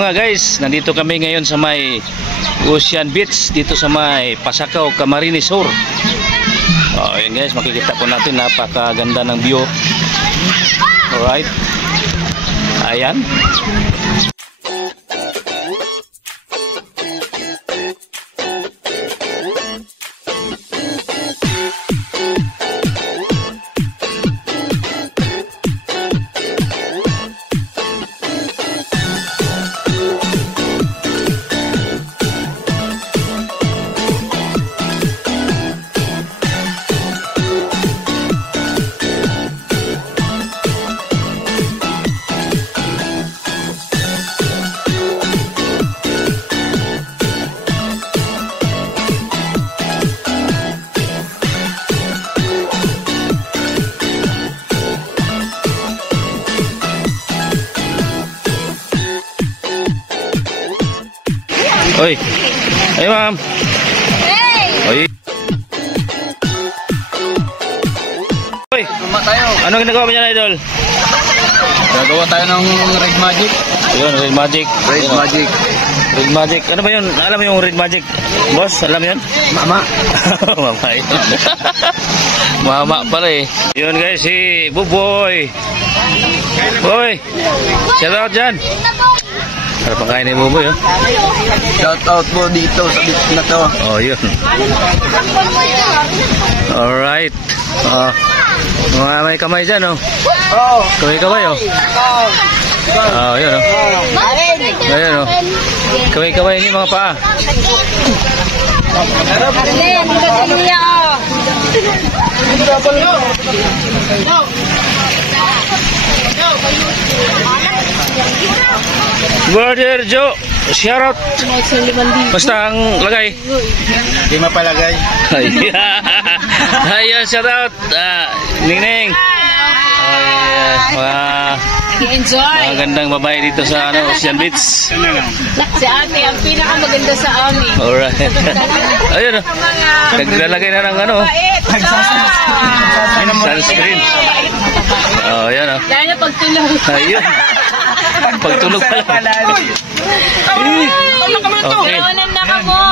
Mga guys, nandito kami ngayon sa may Ocean Beach dito sa may Pasakaw, Camarines Sur. Ayun guys, makikita po natin napakaganda ng view. Alright. Ayan. Oy. Ay, ma'am. Hey! Oy. Oy. Tayo. Ano ginagawa mo dyan, idol? Gagawa tayo ng Red Magic. Ayun, Red Magic. Red Ayun, Magic. Red Magic. Ano ba yun? Alam mo yung Red Magic? Boss, alam mo yun? Mama. Mama yun. Mama pala eh. Yun guys, si Buboy. Boy. Shout out dyan. Para pangkain ni Buboy, oh. Shout out mo dito sa beach na to. Oh, yun. Alright. Mga may kamay dyan, oh. Oh. Kamay-kamay, oh. Oh, yun, oh. Ayan, oh. Kamay-kamay ni mga paa. Brother Joe, shout out. Basta ang lagay. Di mapalagay. Ayan, shout out. Ning-ning. Mga gandang babae dito sa Ocean Beach. Si ate, ang pinakamaganda sa amin. Alright. Ayun, oh. Naglalagay na ng ano. Sunscreen. Oh, ayan, oh. Dahil na pagtulog. Ayun. Pagtulog pala. Okay. Iwanan na ka mo.